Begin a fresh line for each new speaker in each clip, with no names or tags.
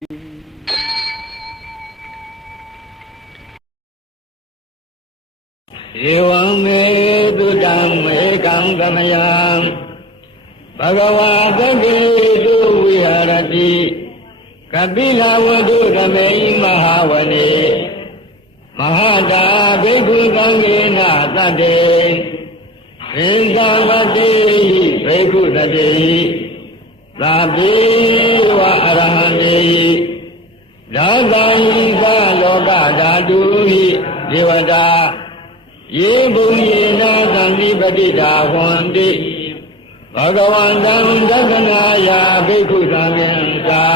ဧဝံမေတုတံမေကံသမယံဘဂဝါသကေတုဝိဟာရတိကပိလဝတုသမေမဟာဝနေမဟာတာဘိက္ခုသံဃေနသတ္တေသင်္သာမတိဘိက္ခုတတေသာပိ ဒေဝတာယေဘုံယေနာသံဃိပတိတာဟွန်တိဘဂဝန္တံဒသနာယဘိက္ခုသံဃံသာ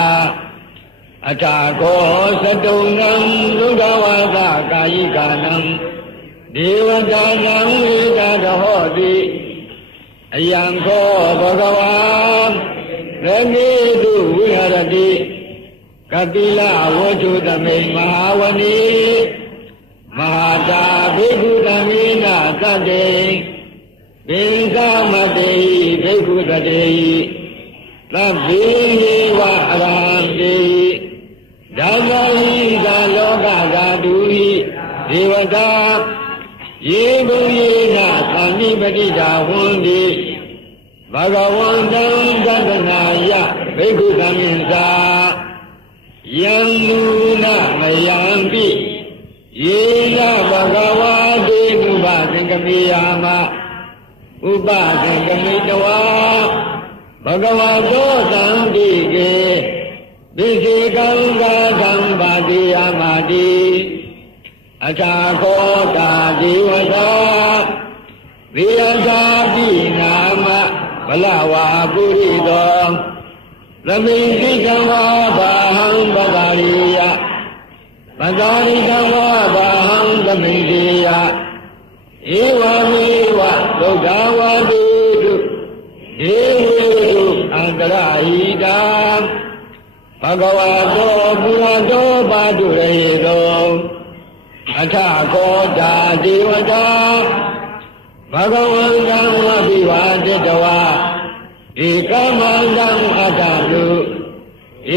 အထာကောသတုံနံဒုက္ခဝါဒကာယိကာနံဒေဝတာနံဝိတာတဟောတိအယံခောဘဂဝါရမေတုဝိဟရတိကပိလဝတ္ထုသမိန်မဟာဝနီ မဟာတာဘိက္ခုသမေနသတ္တေပင်္ဂမတေဘိက္ခုတတေသဗ္ဗေဝအရဟံတေဓမ္မဟိသာလောကဓာတုဟိဒေဝတာယေဘုယေနသံဃိပတိတာဝန္တိဘဂဝန္တံသတ္တနာယဘိက္ခုသမေသာ ပသင်္ကမိတဝါဘဂဝတောသံတိကေပိစေကံကာသံပါတိယမတိအထာခောတာဒီဝသာဝိယသာပိနာမဗလဝါပုရိတောသမိန်သိကံဝါဘာဟံပတာရိယပတာရိကံဝါဘာဟံသမိန်တိယဧဝမေဝဒုက္ခဝါတုတုဒေဝေတုအန္တရာဟိတာဘ ဂဝတောပုရတောပါတုရေတောအထခောတာဒေဝတာဘဂဝံကံဝပိဝါတတဝဧကမန္တံအတ္တတု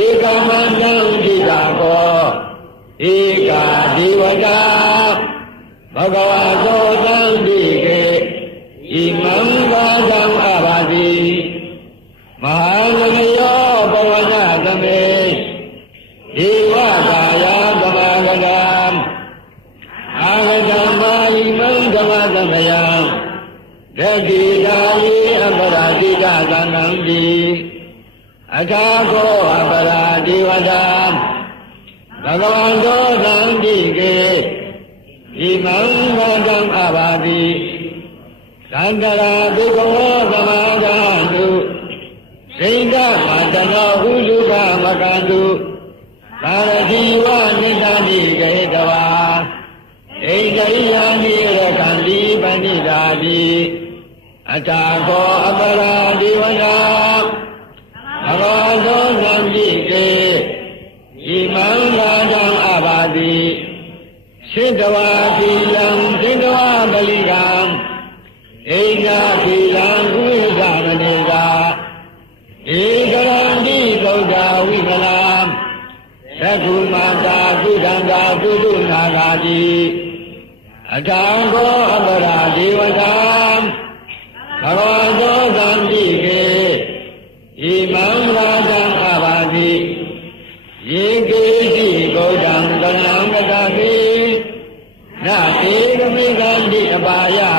ဧကမန္တံဒိတာခောဧကာဒေဝတာဘဂဝတောသံတိကေဣမံဘာသံအဘာတိမဟာနမယောဘဝနာသမေဧဝကာယသမဂတံအာဂတမာဣမံဓမ္မသမယံဒတိတာယေအပရာတိကသံဃံ တိအထာခောအပရာတိဝတံဘဂဝန္တောသံတိကေဣမံဝန္တံအဘာတိသန္တရာဘိကဝောသမာဓာတုစိန္ဒမတနောဟုစုကမကံတုသာရတိဝနိတ္တိကေတဝါဣန္ဒိယာနိရကံတိပဏိတာတိ အတာကောအပရာဒီဝနာဘဂဝတောသံတိကေဣမံလာတံအဘာတိစေတဝါ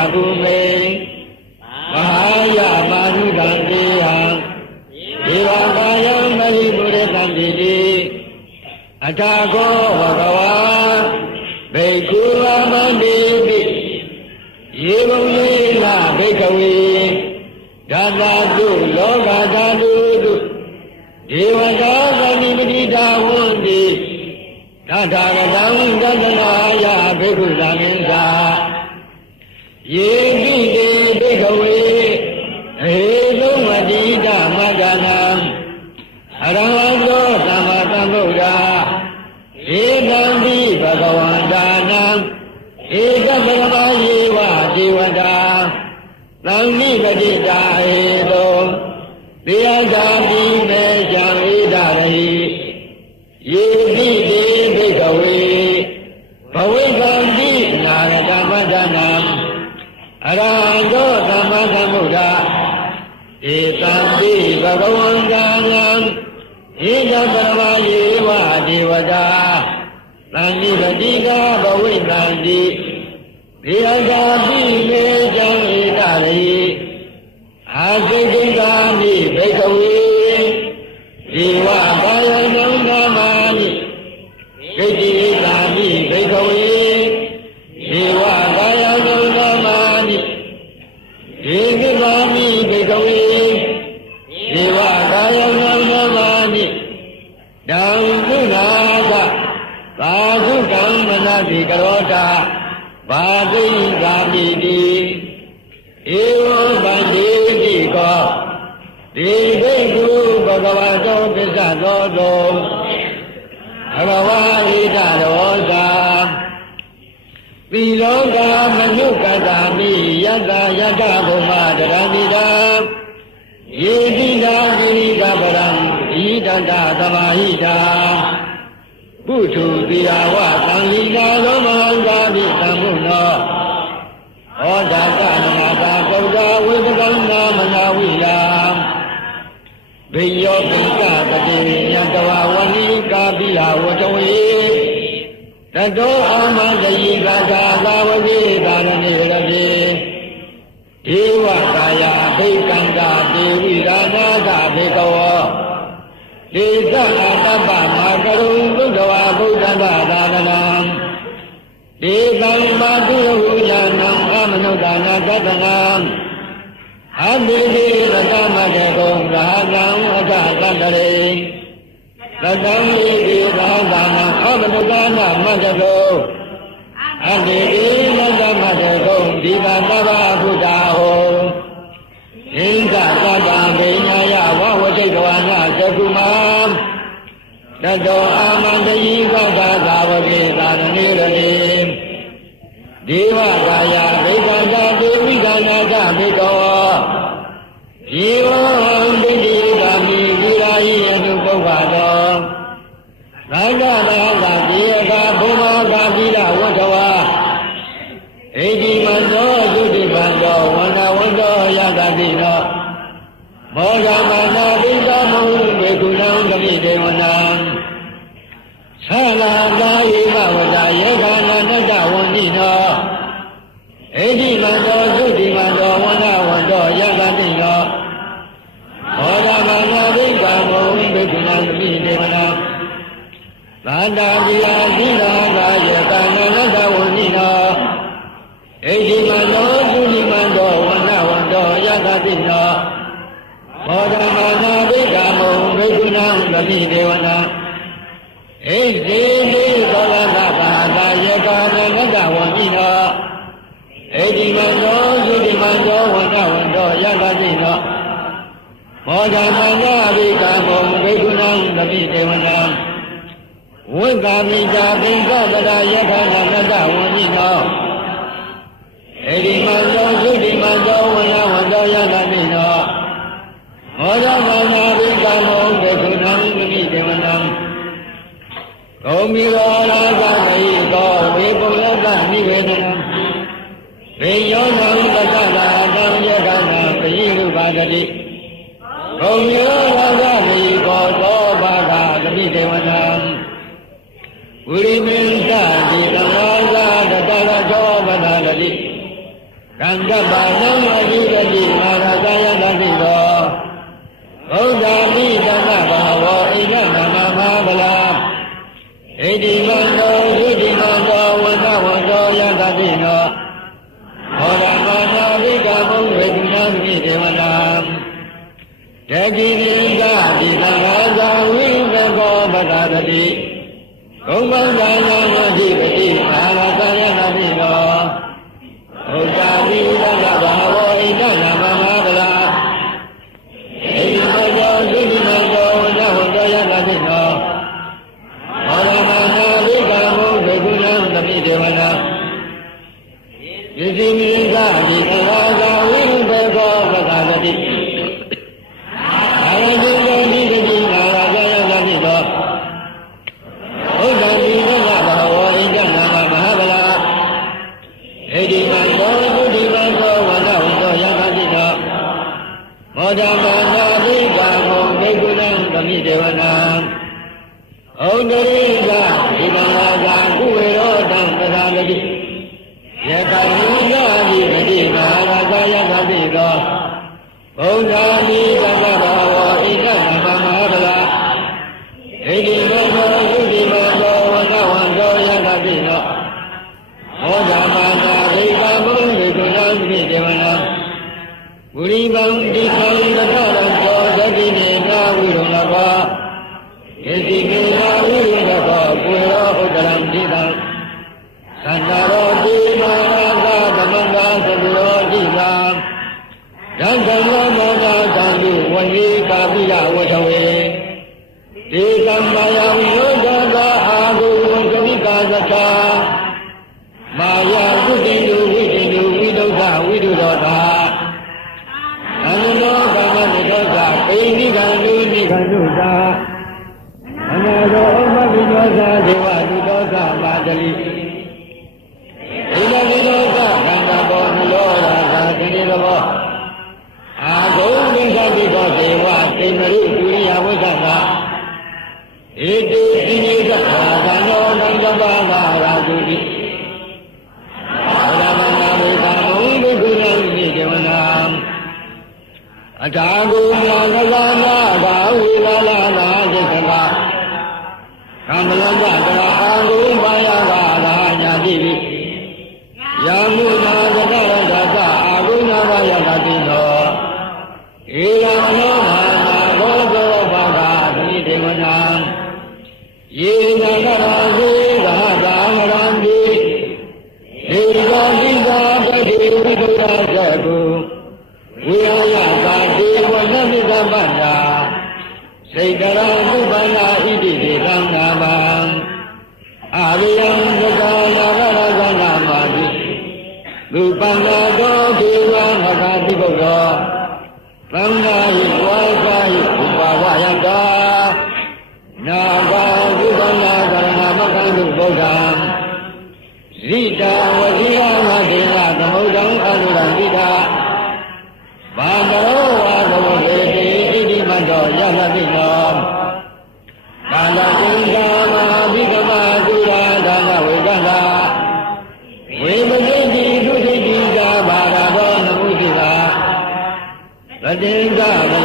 ပါယဘူမေမဟာယမာနုကံတေယံဧဝကာယံမဟိပုရိသံတိတိအထာကောဘဂဝါဘိက္ခုအမန္တိ အရဟံ သံဃိပတိကဘဝိတံတိဒေယတာပိမေ ဧဝံဗန္တိတိကောဒီဘိက္ခုဘဂဝတောပစ္စသောတောဘဂဝါဣဒရောသာသီလောကမနုကတာမိယတယတဘုမတရဏိတာယေတိတာကိရိကပရံဣဒန္တာသမာဟိတာပုထုတိယဝသံလီနာသောမဟံသာ ကပတိယတဝဝဏိကာပိယဝတဝေတတောအာမတယိကာသာသာဝတိသာရဏိရတိဧဝကာယဘိကံတာဒေဝိရာနာသဘေကဝောဒေသအာတပ္ပမကရုံဘုဒ္ဓဝါဘုဒ္ဓံသာသနာဒေကံမာတုရဟုယာနံအမနုဿာနာတတနာအဘိဓိရတမတေကုံရာဂံအထသတ္တရေသ တံဣတိသာသာနံအမနုဿာနာမတတောအဘိဓိရတမတေကုံဒီပါသဗ္ဗဗုဒ္ဓဟောဣန္ဒသတ္တံဘိညာယဝဝတိတဝနာသကုမံတတောအာမန္တ မောဂမနာပိသမုဘေကုဏံဂမိဒေဝနာသလာသာယိမဝဒယေခာနာနတဝန္တိနောဣတိမံသောသုတိမံသောဝန္ဒဝန္တောယတတိနောမောဂမနာပိသမုဘေကုဏံဂမိဒေဝနာသာတာပိယသီလာသာယေခာနာနတဝန္တိနောဣတိမံသောသုတိမံသောဝန္ဒဝန္တောယတတိနောဘောဓမာနာဘိကမုံဘိက္ခုနံ သတိဒေဝနာဣတိတိသောလသဘာသာယေကာနနတဝံမိနောဣတိမံသောသုတိမံသောဝန္ဒဝန္တောယတတိနောဘောဓမာနာဘိကမုံဘိက္ခုနံသတိဒေဝနာဝိကာမိတာဘိကတရာယေကာနနတဝံမိနောဣတိမံသောသုတိမံသောဝန္ဒဝန္တောယတတိနောဟောရမနာဘိကမောကေခုနံဂမိဒေဝနံဂௌ မိရောရာဇမေကောဝေပုလကနိဝေဒနံဘေယောနံတတလာတံယကနာပိရုပါဒတိဂௌမိရောရာဇမေကောသောဘာဂဂမိဒေဝနံဝိရိမိသတိတမောဇာတတရသောပဒလတိကံကပ္ပနံအဓိတတိမာရသယတတိသောဘုရားမိဓမ္မဘာဝဣဒနာမမဗလာဣတိမံသောဣတိမံသောဝန္တဝန္တောယတတိနောဟောရမနာဝိကမုံဝေဒနာမိ ဒေဝနာတတိနိကတိသံဃာဇာဝိသကောပဒတတိဘုံဘံသာ Rebound defense. အိန္ဒိကလူနိခလူသာအနာရောဥပပိသောသာဒေဝလူသောသာပါတလိဒီလိုဒီလိုကခန္ဓာပေါ်နှလောရာသာဒီလိုသဘောအာဂုံနိခတိသောဒေဝသိမရိဒုရိယဝိသသာဣတုတိနိသဟာကနောနံတပါမာရာတုတိအတာ Down the long line, လူပန္နာသောခေဝမကာတိပုဒ္ဓောသံဃာယိဝိပါယိဥပါဝယတနာ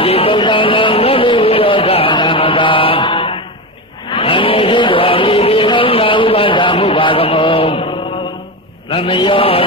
တိကုသနာငါမေဝိရောဓနာမတာအမေရှိတော်ဤဒီဟောနာဥပဒ္ဓမှုပါကမောသမယော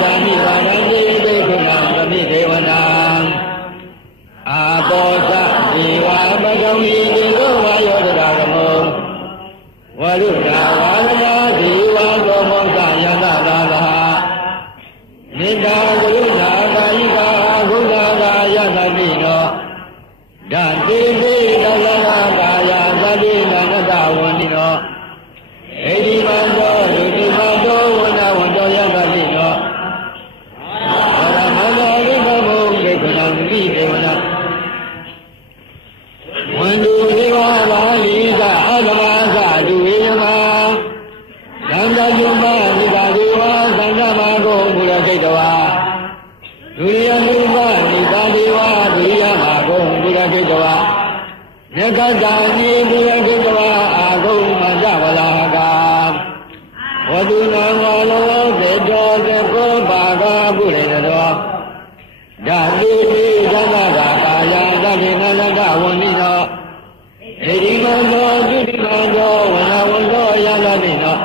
ဒါလူတိသန္တာကာကာယသတိနာလကဝဏိနောဣတိမောသောသူတိမောသောဝနာဝသောယန္တိနော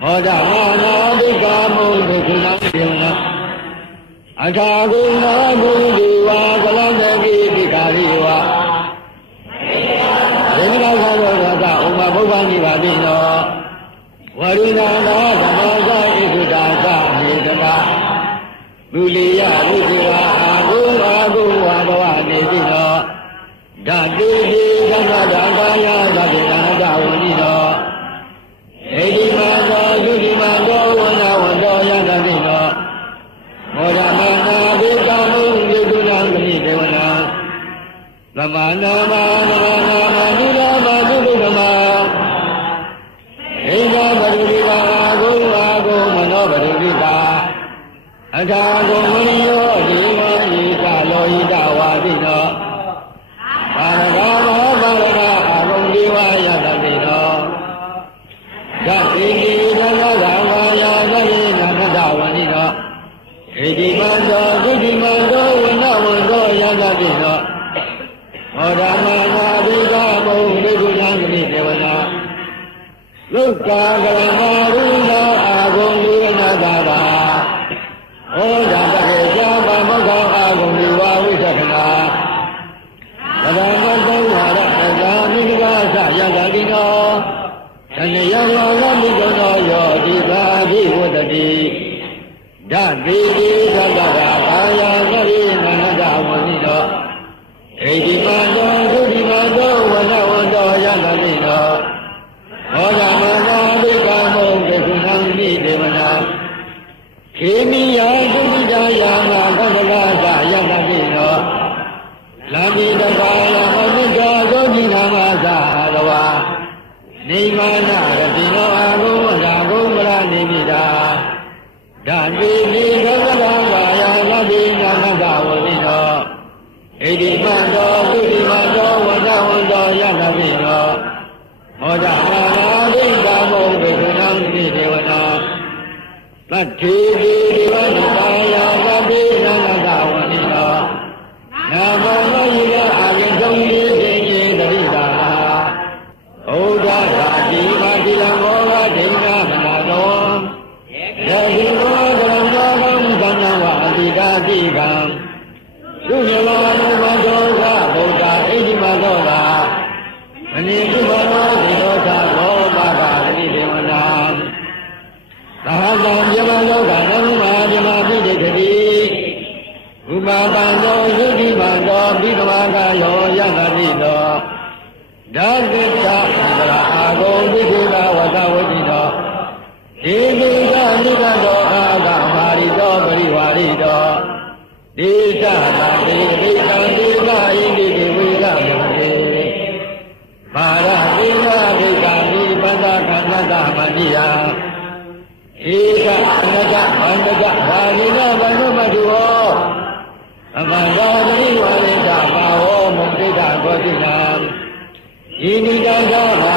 ဟောဒမနောဒိကာမုဒုက္ခနာယေနအခါကုဏ သူဒီဓမ္မဒါကာယ Amen. ဟောတာအာရာဒိတာဘုံဒေသနာတိဒေဝနာသတ္ထေတိ 啊，老爷们 အပန္နောတိဝါလိကပါဝောမုဋ္ဌိတာဒောတိနာဤနိကံသောဟာ